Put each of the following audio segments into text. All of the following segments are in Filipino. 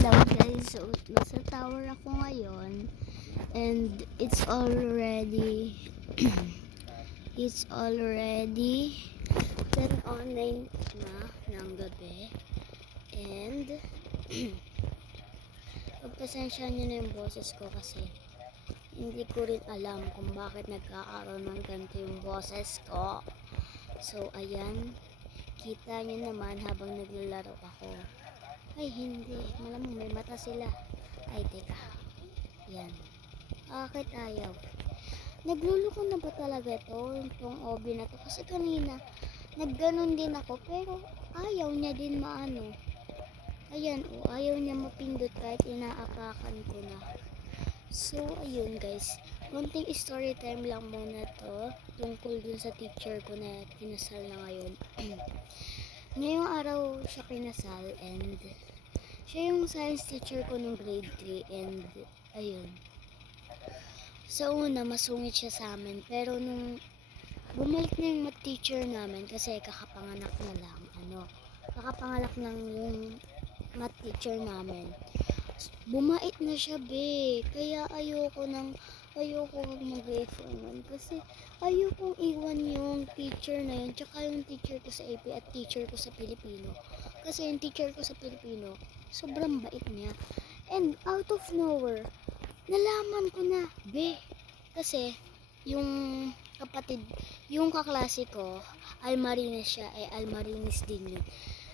Hello guys, so nasa tower ako ngayon and it's already 10:09 na ng gabi and pagpasensya nyo na yung boses ko kasi hindi ko rin alam kung bakit nagkakaroon ng ganito yung boses ko. So ayan, kita nyo naman habang naglalaro ako. Ay, hindi. Malamang may mata sila. Ay, teka. Yan. Bakit ayaw? Nagluluko na ba talaga itong obi na to? Kasi kanina, nagganon din ako. Pero, ayaw niya din maano. Ayan, ayaw niya mapindot kahit inaapakan ko na. So, ayun guys. Konting story time lang muna to. Tungkol dun sa teacher ko na kinasal na ngayon. Ngayong araw siya kinasal and siya yung science teacher ko nung grade 3 and ayun. Sa una, masungit siya sa amin pero nung bumalik na yung math teacher namin kasi kakapanganak na lang, kakapanganak ng yung math teacher namin. Bumait na siya kaya ayoko mag-refer nun kasi ayokong iwan yung teacher na yun tsaka yung teacher ko sa AP at teacher ko sa Pilipino kasi yung teacher ko sa Pilipino sobrang bait niya and out of nowhere nalaman ko na kasi yung kaklase ko Almarines siya Almarines din yun.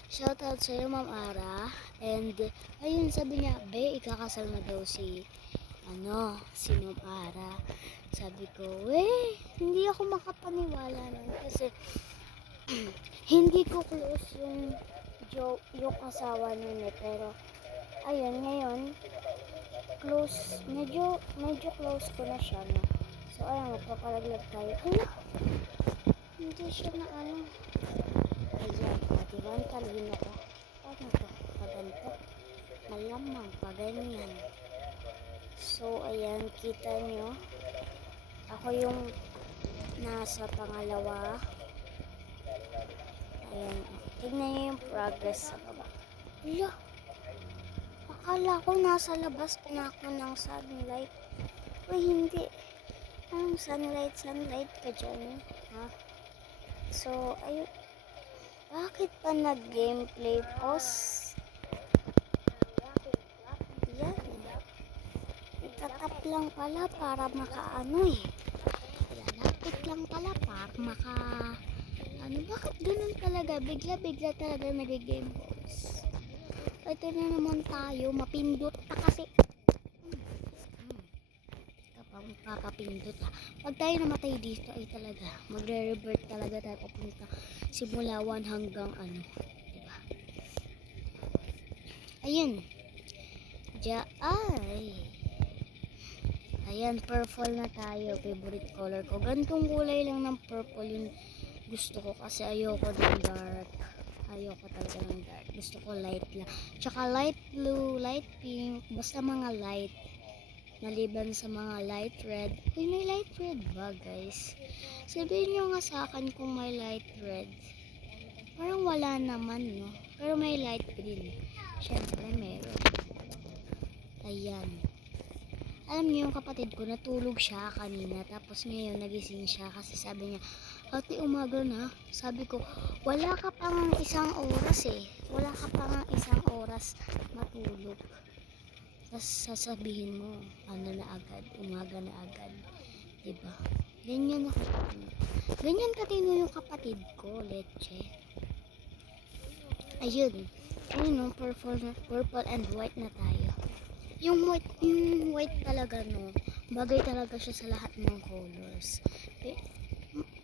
Shoutout sa'yo Ma'am Ara and ayun sabi niya ikakasal na daw si Ma'am Ara. Sabi ko, hindi ako makapaniwala nun kasi hindi ko close yung asawa nun pero ayun ngayon medyo close ko na siya no. So ayun, magpapalaglag tayo. Hindi siya na ayan, diba ang talino ko. Paano to? Paganto? Malamang paganyan. So, ayan, kita nyo. Ako yung nasa pangalawa. Ayan, tignan nyo yung progress sa baba. Akala ko nasa labas na ako ng sunlight. Hindi. Anong sunlight ka dyan? Ha? So, ayun. Bakit pa nag-gameplay pause? Yan. Itatap lang pala para makaano Lalapit lang pala para bakit ganun talaga? Bigla talaga nag-game pause. Ito na naman tayo, mapindot pa kasi. Kapag papapindot pag tayo namatay dito ay talaga, magre-revert talaga tayo papunta simula 1 hanggang diba? Ayun. Ayan, purple na tayo. Favorite color ko. Gantong kulay lang ng purple yung gusto ko kasi ayoko ng dark. Ayoko talaga ng dark. Gusto ko light lang. Tsaka light blue, light pink. Basta mga light. Maliban sa mga light red. May light red ba guys? Sabihin nyo nga sa akin kung may light red. Parang wala naman no. Pero may light green. Syempre meron. Ayan. Alam niyo yung kapatid ko natulog siya kanina tapos ngayon nagising siya kasi sabi niya, "Ate, umaga na." Sabi ko, "Wala ka pang isang oras Wala ka pang isang oras matulog." Tapos sasabihin mo, na agad, umaga na agad. Diba? Ganyan ako. Ganyan katino yung kapatid ko, leche. Ayun no, purple and white na tayo. Yung white talaga no, bagay talaga siya sa lahat ng colors.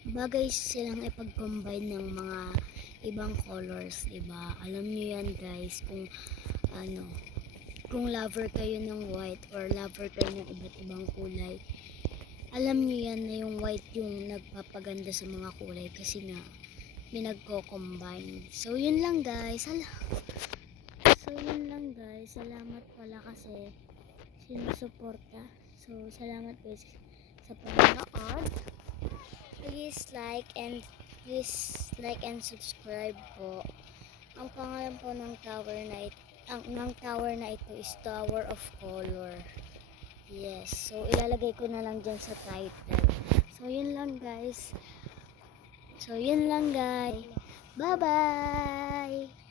Bagay silang ipag-combine ng mga ibang colors, diba? Alam niyo yan guys, kung lover kayo ng white or lover kayo ng iba't ibang kulay, alam niyo yan na yung white yung nagpapaganda sa mga kulay kasi nga pinagko-combine. So yun lang guys. Salamat pala kasi sinusuporta. So, salamat guys sa panonood. Please like and subscribe po. Ang pangalan po ng tower na ito ang tower na ito is Tower of Color. Yes, so ilalagay ko na lang dyan sa title. So yun lang guys. Bye bye.